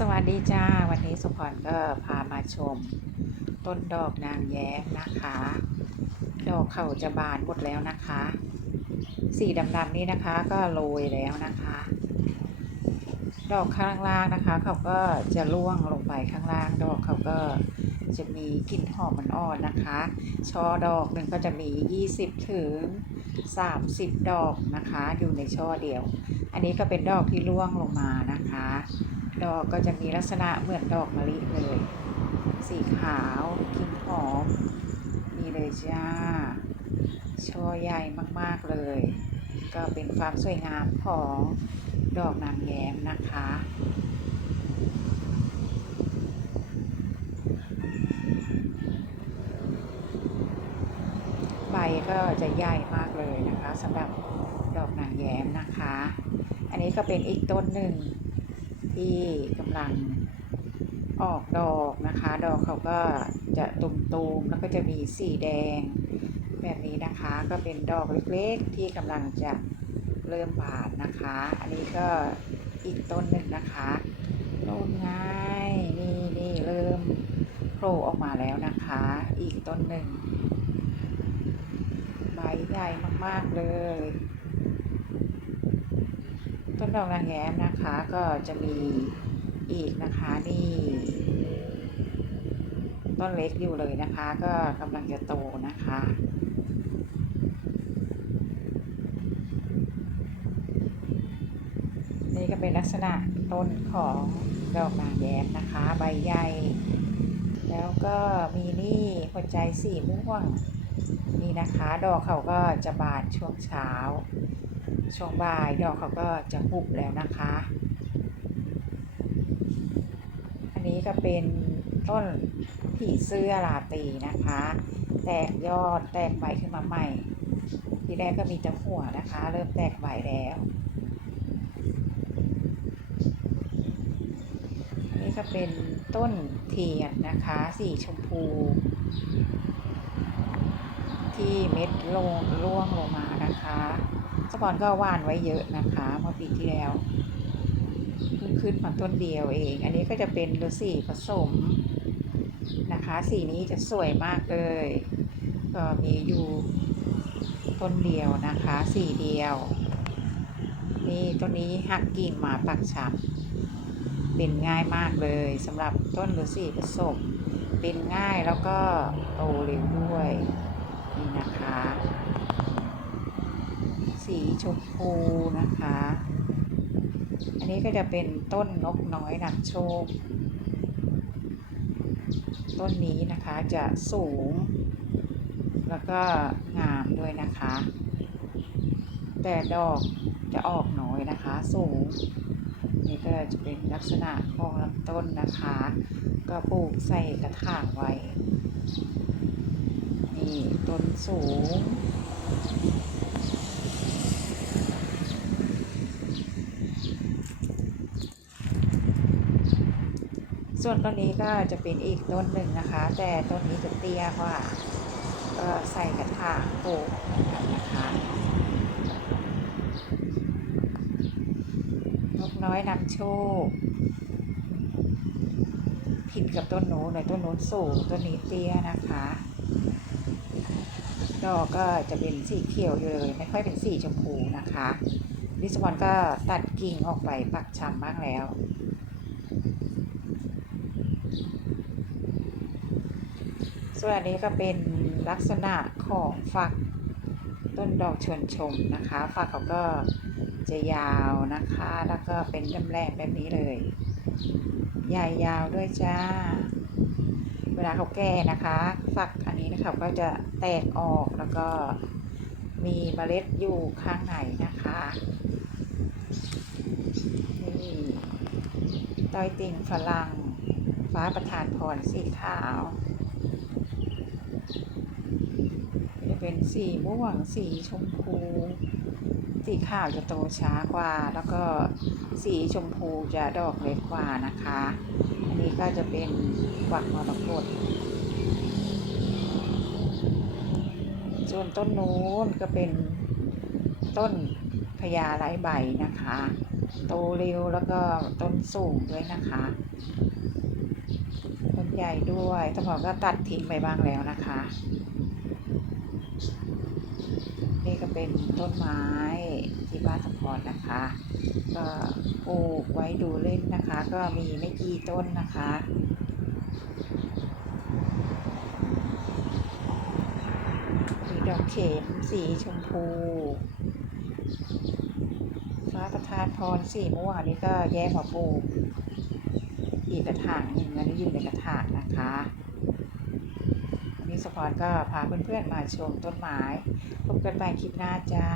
สวัสดีจ้า วันนี้สุพรก็พามาชม ต้นดอกนางแย้มนะคะ ดอกเขาจะบานหมดแล้วนะคะ สีดำๆนี้นะคะก็โรยแล้วนะคะ ดอกข้างล่างนะคะ เขาก็จะร่วงลงไปข้างล่าง ดอกเขาก็จะมีกลิ่นหอมมันอ่อนนะคะ ช่อดอกหนึ่งก็จะมี 20 ถึง 30 ดอกนะคะ อยู่ในช่อเดียว อันนี้ก็เป็นดอกที่ร่วงลงมานะคะ ดอกก็จะมีลักษณะเหมือนดอกมะลิเลย สีขาวกลิ่นหอมนี่เลยจ้าช่อใหญ่มากๆเลย ก็เป็นความสวยงามของดอกนางแย้มนะคะใบก็จะใหญ่มากเลยนะคะสำหรับดอกนางแย้มนะคะ อันนี้ก็เป็นอีกต้นหนึ่ง ที่กำลังออกดอกนะคะ ดอกเขาก็จะตุมๆแล้วก็จะมีสีแดง แบบนี้นะคะก็เป็นดอกเล็กๆที่กำลังจะเริ่มบานนะคะ อันนี้ก็อีกต้นหนึ่งนะคะโน่นง่ายนี่นี่เริ่มโผล่ออกมาแล้วนะคะ อีกต้นหนึ่งใบใหญ่มากๆเลย ต้นดอกนางแง้มนะคะ ก็จะมีอีกนะคะนี่ต้นเล็กอยู่เลยนะคะ ก็กำลังจะโตนะคะนี่ก็เป็นลักษณะต้นของดอกนางแย้มนะคะ ใบใหญ่ แล้วก็มีนี่หัวใจสีม่วงนี่นะคะ ดอกเขาก็จะบานช่วงเช้า ช่วงบ่ายดอกเขาก็จะหุบแล้วนะคะ อันนี้ก็เป็นต้นผีเสื้อราตีนะคะ แตกยอดแตกใบขึ้นมาใหม่ ทีแรกก็มีแต่หัวนะคะ เริ่มแตกใบแล้วนี่ก็เป็นต้นเทียนนะคะ สีชมพู ที่เม็ดลงร่วงลงมานะคะ สปอนก็ว่านไว้เยอะนะคะเมื่อปีที่แล้วเพิ่งขึ้นมาต้นเดียวเอง อันนี้ก็จะเป็นฤาษีผสมนะคะสีนี้จะสวยมากเลย ก็มีอยู่ต้นเดียวนะคะสีเดียว นี่ต้นนี้หักกิ่งมาปักฉับเป็นง่ายมากเลยสำหรับต้นฤาษีผสมเป็นง่ายแล้วก็โตเร็วด้วยนี่นะคะ สีชมพูนะคะ อันนี้ก็จะเป็นต้นนกน้อยนำโชค ต้นนี้นะคะจะสูง แล้วก็งามด้วยนะคะ แต่ดอกจะออกน้อยนะคะ สูง นี่ก็จะเป็นลักษณะของลำต้นนะคะ ก็ปลูกใส่กระถางไว้ นี่ต้นสูง ส่วนต้นนี้ก็จะเป็นอีกต้นหนึ่งนะคะ แต่ต้นนี้จะเตี้ยกว่า ก็ใส่กระถางปลูกนกันนะคะนกน้อยนำโชค ผิดกับต้นโน้นเลยต้นโน้นสูงต้นนี้เตี้ยนะคะดอกก็จะเป็นสีเขียวอยู่เลยไม่ค่อยเป็นสีชมพูนะคะดิสมอนก็ตัดกิ่งออกไปปักชำบ้างแล้ว ส่วนอันนี้ก็เป็นลักษณะของฝักต้นดอกชวนชมนะคะ ฝักเขาก็จะยาวนะคะ แล้วก็เป็นลำแหลมแบบนี้เลยใหญ่ยาวด้วยจ้า เวลาเขาแก่นะคะ ฝักอันนี้นะคะก็จะแตกออกแล้วก็มีเมล็ดอยู่ข้างในนะคะนี่ต้อยติ่งฝรั่งฟ้าประทานพรสีขาว จะ เป็นสีม่วง สีชมพู สีขาวจะโตช้ากว่า แล้วก็สีชมพูจะดอกเล็กกว่านะคะ อันนี้ก็จะเป็นวักมรกตส่วนต้นนู้นก็เป็นต้นพญาไร้ใบนะคะ โตเร็วแล้วก็ต้นสูงด้วยนะคะต้นใหญ่ด้วยสมองก็ตัดทิ้งไปบ้างแล้วนะคะ นี่ก็เป็นต้นไม้ที่บ้านสมพรนะคะ ก็ปลูกไว้ดูเล่นนะคะ ก็มีไม่กี่ต้นนะคะมีดอกเข็มสีชมพูฟ้าประทานพรสีม่วงอันนี้ก็แยกมาปลูกอีกกระถางหนึ่งอันนี้อยู่ในกระถางนะคะ นี้สปอร์ตก็พาเพื่อนๆมาชมต้นไม้พบกันใหม่คลิปหน้าจ้า